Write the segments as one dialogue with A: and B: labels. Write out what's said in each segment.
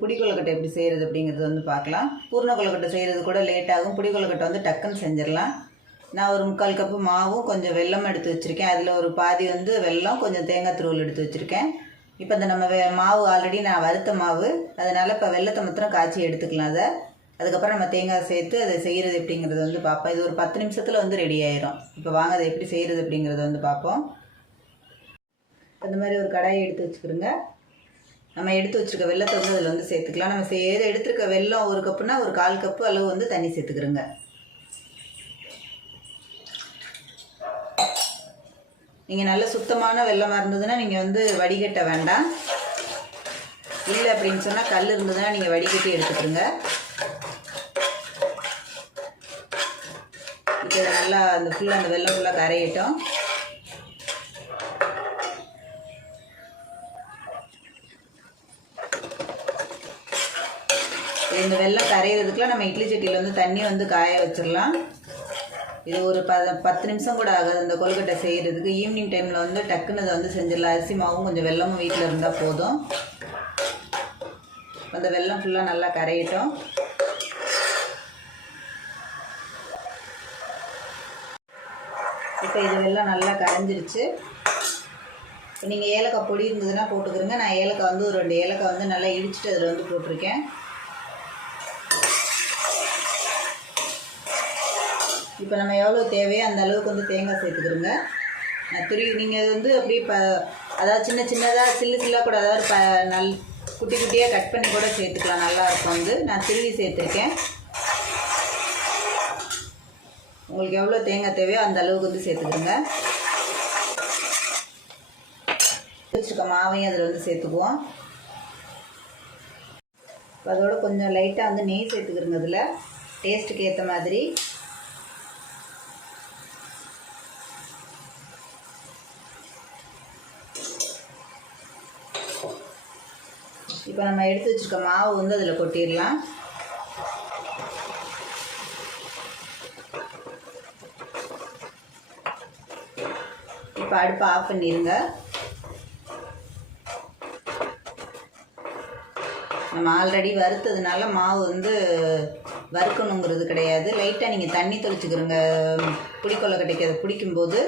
A: புடி கொழுக்கட்டை எப்படி செய்கிறது அப்படிங்கிறது வந்து பார்க்கலாம். பூர்ண கொழுக்கட்டை செய்கிறது கூட லேட் ஆகும். புடி கொழுக்கட்டை வந்து டக்குன்னு செஞ்சிடலாம். நான் ஒரு முக்கால் கப்பு மாவும் கொஞ்சம் வெல்லம் எடுத்து வச்சுருக்கேன். அதில் ஒரு பாதி வந்து வெல்லம் கொஞ்சம் தேங்காய் துருவல் எடுத்து வச்சுருக்கேன். இப்போ இந்த நம்ம வே மாவு ஆல்ரெடி நான் வறுத்த மாவு. அதனால் இப்போ வெள்ளத்தை மாத்திரம் காய்ச்சி எடுத்துக்கலாம் அதை. அதுக்கப்புறம் நம்ம தேங்காய் சேர்த்து அதை செய்கிறது எப்படிங்கிறது வந்து பார்ப்போம். இது ஒரு பத்து நிமிஷத்தில் வந்து ரெடி ஆயிரும். இப்போ வாங்க அதை எப்படி செய்கிறது அப்படிங்கிறத வந்து பார்ப்போம். அந்த மாதிரி ஒரு கடாயை எடுத்து வச்சுக்கிறோங்க நம்ம எடுத்து வச்சுருக்க வெள்ளத்தை வந்து அதில் வந்து சேர்த்துக்கலாம். நம்ம சேர எடுத்துருக்க வெள்ளம் ஒரு கப்புனா ஒரு கால் கப்பு அளவு வந்து தண்ணி சேர்த்துக்கிறோங்க. நீங்கள் நல்ல சுத்தமான வெள்ளமாக இருந்ததுன்னா நீங்கள் வந்து வடிகட்ட வேண்டாம். இல்லை அப்படின்னு சொன்னால் கல் இருந்ததுன்னா நீங்கள் வடிகட்டி எடுத்துக்கிறோங்க இப்போ நல்லா அந்த ஃபுல்லாக அந்த வெள்ளம் ஃபுல்லாக கரையட்டும். இந்த வெள்ளம் கரையிறதுக்குலாம் நம்ம இட்லி சட்டியில் வந்து தண்ணி வந்து காய வச்சிடலாம் இது ஒரு ப பத்து நிமிஷம் கூட ஆகாது. இந்த கொழுக்கட்டை செய்கிறதுக்கு ஈவினிங் டைமில் வந்து டக்குன்னு அதை வந்து செஞ்சிடலாம் அரிசி மாவும் கொஞ்சம் வெள்ளமும் வீட்டில் இருந்தால் போதும். அந்த வெள்ளம் ஃபுல்லாக நல்லா கரையட்டும். இப்போ இது வெள்ளம் நல்லா கரைஞ்சிருச்சு. இப்போ நீங்கள் ஏலக்காய் பொடி இருந்ததுன்னா போட்டுக்கிறங்க நான் ஏலக்காய் வந்து ஒரு ரெண்டு ஏலக்காய் வந்து நல்லா இடிச்சிட்டு அதில் வந்து போட்டிருக்கேன். இப்போ நம்ம எவ்வளோ தேவையோ அந்த அளவுக்கு வந்து தேங்காய் சேர்த்துக்கிறோங்க. துருவி நீங்கள் வந்து அப்படியே ப அதாவது சின்ன சின்னதாக சில்லு சில்லாக கூட அதாவது ப நல் குட்டி குட்டியாக கட் பண்ணி கூட சேர்த்துக்கலாம். நல்லாயிருக்கும் வந்து. நான் திருவி சேர்த்துருக்கேன். உங்களுக்கு எவ்வளோ தேங்காய் தேவையோ அந்த அளவுக்கு வந்து சேர்த்துக்கிறோங்க. வச்சுருக்க மாவையும் அதில் வந்து சேர்த்துக்குவோம். இப்போ அதோட கொஞ்சம் லைட்டாக வந்து நெய் சேர்த்துக்கிறோங்க அதில். டேஸ்ட்டுக்கு ஏற்ற மாதிரி. இப்போ நம்ம எடுத்து வச்சுருக்க மாவு வந்து அதில் கொட்டிடலாம். இப்போ அடுப்பை ஆஃப் பண்ணிடுங்க நம்ம ஆல்ரெடி வறுத்ததுனால மாவு வந்து வறுக்கணுங்கிறது கிடையாது. லைட்டாக நீங்கள் தண்ணி தெளிச்சுக்கிறோங்க. புளிக்கொல்லக்கட்டைக்கு அதை பிடிக்கும்போது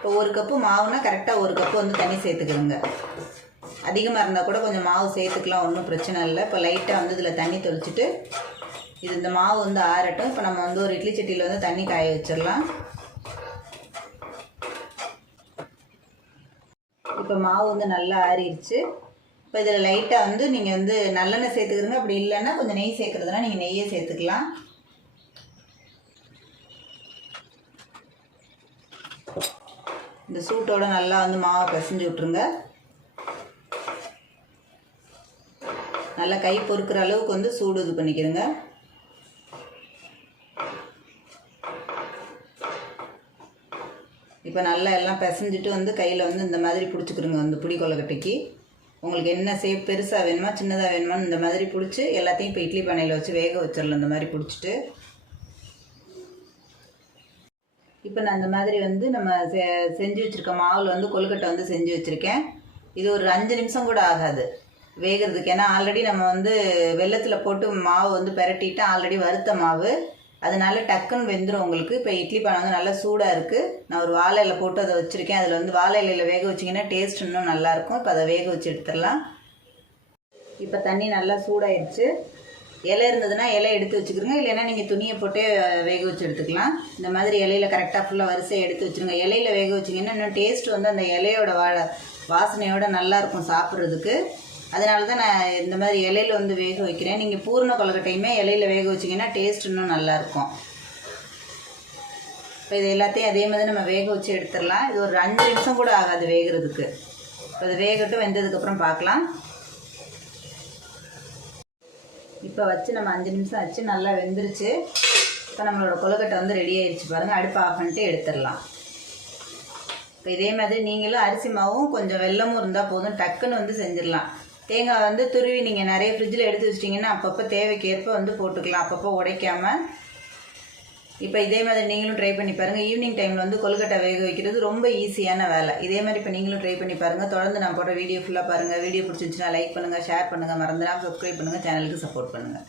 A: இப்போ ஒரு கப்பு மாவுனா கரெக்டாக ஒரு கப்பு வந்து தண்ணி சேர்த்துக்கிறோங்க. அதிகமாக இருந்தால் கூட கொஞ்சம் மாவு சேர்த்துக்கலாம் ஒன்றும் பிரச்சனை இல்லை. இப்போ லைட்டாக வந்து இதில் தண்ணி தெளிச்சிட்டு இது இந்த மாவு வந்து ஆறட்டும். இப்போ நம்ம வந்து ஒரு இட்லி சட்டியில் வந்து தண்ணி காய வச்சிடலாம். இப்போ மாவு வந்து நல்லா ஆறிடுச்சு. இப்போ இதில் லைட்டாக வந்து நீங்கள் வந்து நல்லெண்ணெய் சேர்த்துக்கிறீங்க அப்படி இல்லைன்னா கொஞ்சம் நெய் சேர்க்குறதுனா நீங்கள் நெய்யே சேர்த்துக்கலாம். இந்த சூட்டோட நல்லா வந்து மாவை பிசைஞ்சு விட்ருங்க நல்லா கை பொறுக்கிற அளவுக்கு வந்து சூடு இது பண்ணிக்கிறங்க இப்போ நல்லா எல்லாம் பிசைஞ்சிட்டு வந்து கையில் வந்து இந்த மாதிரி பிடிச்சிக்கிறோங்க வந்து புளி கொலக்கட்டைக்கு உங்களுக்கு என்ன சேப் பெருசாக வேணுமா சின்னதாக வேணுமான்னு இந்த மாதிரி பிடிச்சி எல்லாத்தையும் இப்போ இட்லி பானையில் வச்சு வேக வச்சிடலாம் இந்த மாதிரி பிடிச்சிட்டு. இப்போ நான் இந்த மாதிரி வந்து நம்ம செ செஞ்சு வச்சுருக்க மாவில் வந்து கொழுக்கட்டை வந்து செஞ்சு வச்சுருக்கேன். இது ஒரு அஞ்சு நிமிஷம் கூட ஆகாது. வேகிறதுக்கு. ஏன்னா ஆல்ரெடி நம்ம வந்து வெள்ளத்தில் போட்டு மாவு வந்து பெரட்டிட்டு ஆல்ரெடி வறுத்த மாவு. அதனால டக்குன்னு வெந்துடும் உங்களுக்கு. இப்போ இட்லி பானை வந்து நல்லா சூடாக இருக்குது நான் ஒரு வாழை இலை போட்டு அதை வச்சுருக்கேன். அதில் வந்து வாழை இலையில் வேக வச்சிங்கன்னா டேஸ்ட் இன்னும் நல்லாயிருக்கும் இப்போ அதை வேக வச்சு எடுத்துடலாம். இப்போ தண்ணி நல்லா சூடாயிடுச்சு. இலை இருந்ததுன்னா இலை எடுத்து வச்சுக்கிறோங்க இல்லைன்னா நீங்கள் துணியை போட்டே வேக வச்சு எடுத்துக்கலாம். இந்த மாதிரி இலையில கரெக்டாக ஃபுல்லாக வரிசையை எடுத்து வச்சுருங்க. இலையில வேக வச்சிங்கன்னா இன்னும் டேஸ்ட் வந்து அந்த இலையோட வா வாசனையோட நல்லாயிருக்கும் சாப்பிட்றதுக்கு. அதனால தான் நான் இந்த மாதிரி இலையில வந்து வேக வைக்கிறேன். நீங்கள் பூர்ண கொலக்கட்டையுமே இலையில வேக வச்சிங்கன்னா டேஸ்ட் இன்னும் நல்லாயிருக்கும் இப்போ இது எல்லாத்தையும் அதே மாதிரி நம்ம வேக வச்சு எடுத்துடலாம். இது ஒரு அஞ்சு நிமிஷம் கூட ஆகாது வேகிறதுக்கு. இப்போ இது வேகட்டும் வெந்ததுக்கப்புறம் பார்க்கலாம். இப்போ வச்சு நம்ம அஞ்சு நிமிஷம் வச்சு நல்லா வெந்துருச்சு. இப்போ நம்மளோட கொழுக்கட்டை வந்து ரெடி ஆயிடுச்சு பாருங்கள் அடுப்பு ஆஃப் பண்ணிட்டு எடுத்துடலாம். இப்போ இதே மாதிரி நீங்களும் அரிசி மாவும் கொஞ்சம் வெல்லமும் இருந்தால் போதும். டக்குன்னு வந்து செஞ்சிடலாம். தேங்காய் வந்து துருவி நீங்கள் நிறைய ஃப்ரிட்ஜில் எடுத்து வச்சிட்டிங்கன்னா அப்பப்போ தேவைக்கேற்ப வந்து போட்டுக்கலாம். அப்பப்போ உடைக்காமல் இப்போ இதே மாதிரி நீங்களும் ட்ரை பண்ணி பாருங்கள் ஈவினிங் டைமில் வந்து கொல்கட்டை வேக வைக்கிறது ரொம்ப ஈஸியான வேலை. இதே மாதிரி இப்போ நீங்களும் ட்ரை பண்ணி பாருங்கள் தொடர்ந்து நான் போடுற வீடியோ ஃபுல்லாக பாருங்கள் வீடியோ பிடிச்சிருந்துச்சுன்னா லைக் பண்ணுங்கள் ஷேர் பண்ணுங்கள் மறந்துடாமல் சப்ஸ்கிரைப் பண்ணுங்கள் சேனலுக்கு சப்போர்ட் பண்ணுங்கள்